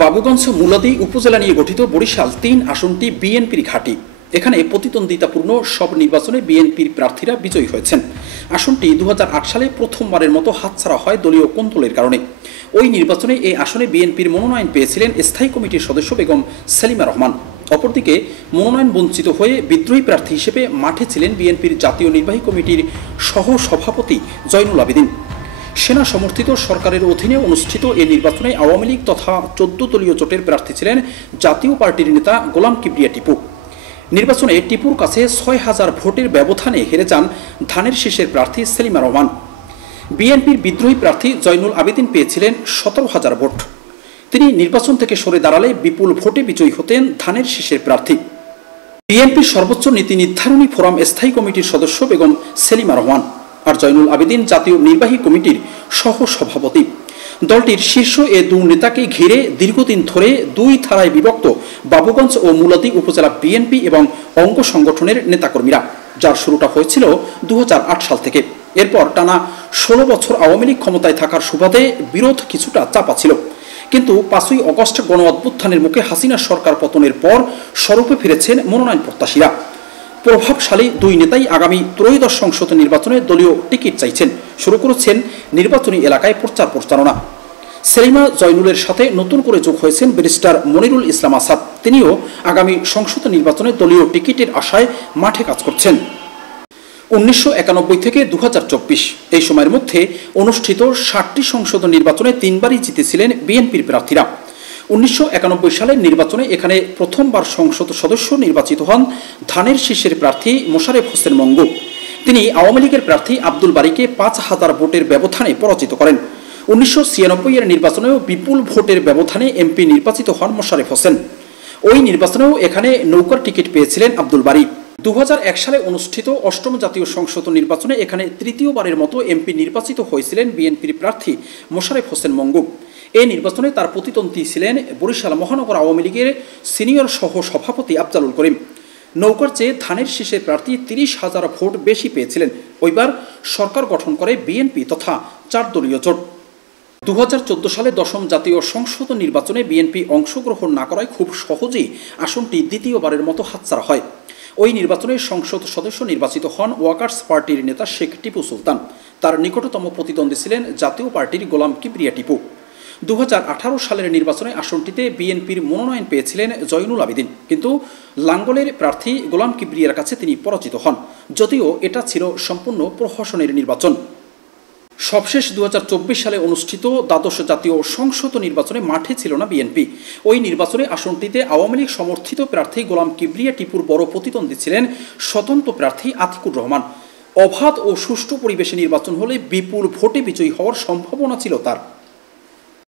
বাবুগঞ্জ মুলাদি উপজেলা নিয়ে গঠিত বরিশাল ৩ আসনটি বিএনপির ঘাঁটি। এখানে প্রতিদ্বন্দ্বিতাপূর্ণ সব নির্বাচনে বিএনপির প্রার্থীরা বিজয়ী হয়েছেন। আসনটি ২০০৮ সালে প্রথমবারের মতো হাতছাড়া হয় দলীয় কোন্দলের কারণে। ওই নির্বাচনে এই আসনে বিএনপির মনোনয়ন পেয়েছিলেন স্থায়ী কমিটির সদস্য বেগম সেলিমা রহমান। অপরদিকে মনোনয়ন বঞ্চিত হয়ে বিদ্রোহী প্রার্থী হিসেবে মাঠে ছিলেন বিএনপির জাতীয় নির্বাহী কমিটির সহ সভাপতি জয়নুল আবেদিন। সেনা সমর্থিত সরকারের অধীনে অনুষ্ঠিত এই নির্বাচনে আওয়ামী লীগ তথা ১৪ দলীয় জোটের প্রার্থী ছিলেন জাতীয় পার্টির নেতা গোলাম কিবরিয়া টিপু। নির্বাচনে টিপুর কাছে ৬,০০০ ভোটের ব্যবধানে হেরে যান ধানের শীষের প্রার্থী সেলিমা রহমান। বিএনপির বিদ্রোহী প্রার্থী জয়নুল আবেদিন পেয়েছিলেন ১৭,০০০ ভোট। তিনি নির্বাচন থেকে সরে দাঁড়ালে বিপুল ভোটে বিজয়ী হতেন ধানের শীষের প্রার্থী। বিএনপির সর্বোচ্চ নীতি নির্ধারণী ফোরাম স্থায়ী কমিটির সদস্য বেগম সেলিমা রহমান আর জয়নুল আবেদিন জাতীয় নির্বাহী কমিটির সহ সভাপতি। দলটির শীর্ষ এ দুই নেতাকে ঘিরে দীর্ঘদিন ধরে দুই ধারায় বিভক্ত বাবুগঞ্জ ও মুলাদি উপজেলা বিএনপি এবং অঙ্গ সংগঠনের নেতাকর্মীরা, যার শুরুটা হয়েছিল ২০০৮ সাল থেকে। এরপর টানা ১৬ বছর আওয়ামী লীগ ক্ষমতায় থাকার সুবাদে বিরোধ কিছুটা চাপা ছিল, কিন্তু ৫ই অগস্ট গণ অভ্যুত্থানের মুখে হাসিনা সরকার পতনের পর স্বরূপে ফিরেছেন মনোনয়ন প্রত্যাশীরা। প্রভাবশালী দুই নেতাই আগামী ত্রয়োদশ সংসদ নির্বাচনে দলীয় টিকিট চাইছেন। শুরু করেছেন নির্বাচনী এলাকায় প্রচার প্রচারণা। সেলিমা জয়নুলের সাথে নতুন করে যোগ হয়েছেন ব্যারিস্টার মনিরুল ইসলাম আসাদ। তিনিও আগামী সংসদ নির্বাচনে দলীয় টিকিটের আশায় মাঠে কাজ করছেন। ১৯৯১ থেকে ২০২৪ এই সময়ের মধ্যে অনুষ্ঠিত ৬০টি সংসদ নির্বাচনে ৩বারই জিতেছিলেন বিএনপির প্রার্থীরা। ১৯৯১ সালের নির্বাচনে এখানে প্রথমবার সংসদ সদস্য নির্বাচিত হন ধানের শীষের প্রার্থী মোশারেফ হোসেন মঙ্গু। তিনি আওয়ামী লীগের প্রার্থী আব্দুল বারীকে ৫,০০০ ভোটের ব্যবধানে পরাজিত করেন। ১৯৯৬ এর নির্বাচনেও বিপুল ভোটের ব্যবধানে এমপি নির্বাচিত হন মোশারেফ হোসেন। ওই নির্বাচনেও এখানে নৌকার টিকিট পেয়েছিলেন আব্দুল বারী। ২০০১ সালে অনুষ্ঠিত ৮ম জাতীয় সংসদ নির্বাচনে এখানে তৃতীয়বারের মতো এমপি নির্বাচিত হয়েছিলেন বিএনপির প্রার্থী মোশারেফ হোসেন মঙ্গু। এই নির্বাচনে তার প্রতিদ্বন্দ্বী ছিলেন বরিশাল মহানগর আওয়ামী লীগের সিনিয়র সহ সভাপতি আফজালুল করিম। নৌকার চেয়ে ধানের শীষের প্রার্থী ৩০,০০০ ভোট বেশি পেয়েছিলেন। ওইবার সরকার গঠন করে বিএনপি তথা ৪ দলীয় জোট। ২০১৪ সালে ১০ম জাতীয় সংসদ নির্বাচনে বিএনপি অংশগ্রহণ না করায় খুব সহজেই আসনটি দ্বিতীয়বারের মতো হাতছাড়া হয়। ওই নির্বাচনে সংসদ সদস্য নির্বাচিত হন ওয়াকার্স পার্টির নেতা শেখ টিপু সুলতান। তার নিকটতম প্রতিদ্বন্দ্বী ছিলেন জাতীয় পার্টির গোলাম কিবরিয়া টিপু। ২০১৮ সালের নির্বাচনে আসনটিতে বিএনপির মনোনয়ন পেয়েছিলেন জয়নুল আবেদিন, কিন্তু লাঙ্গলের প্রার্থী গোলাম কিবরিয়ার কাছে তিনি পরাজিত হন, যদিও এটা ছিল সম্পূর্ণ প্রহসনের নির্বাচন। সবশেষ ২০২৪ সালে অনুষ্ঠিত দ্বাদশ জাতীয় সংসদ নির্বাচনে মাঠে ছিল না বিএনপি। ওই নির্বাচনে আসনটিতে আওয়ামী লীগ সমর্থিত প্রার্থী গোলাম কিবরিয়া টিপুর বড় প্রতিদ্বন্দ্বী ছিলেন স্বতন্ত্র প্রার্থী আতিকুর রহমান। অবাধ ও সুষ্ঠু পরিবেশে নির্বাচন হলে বিপুল ভোটে বিজয়ী হওয়ার সম্ভাবনা ছিল তার।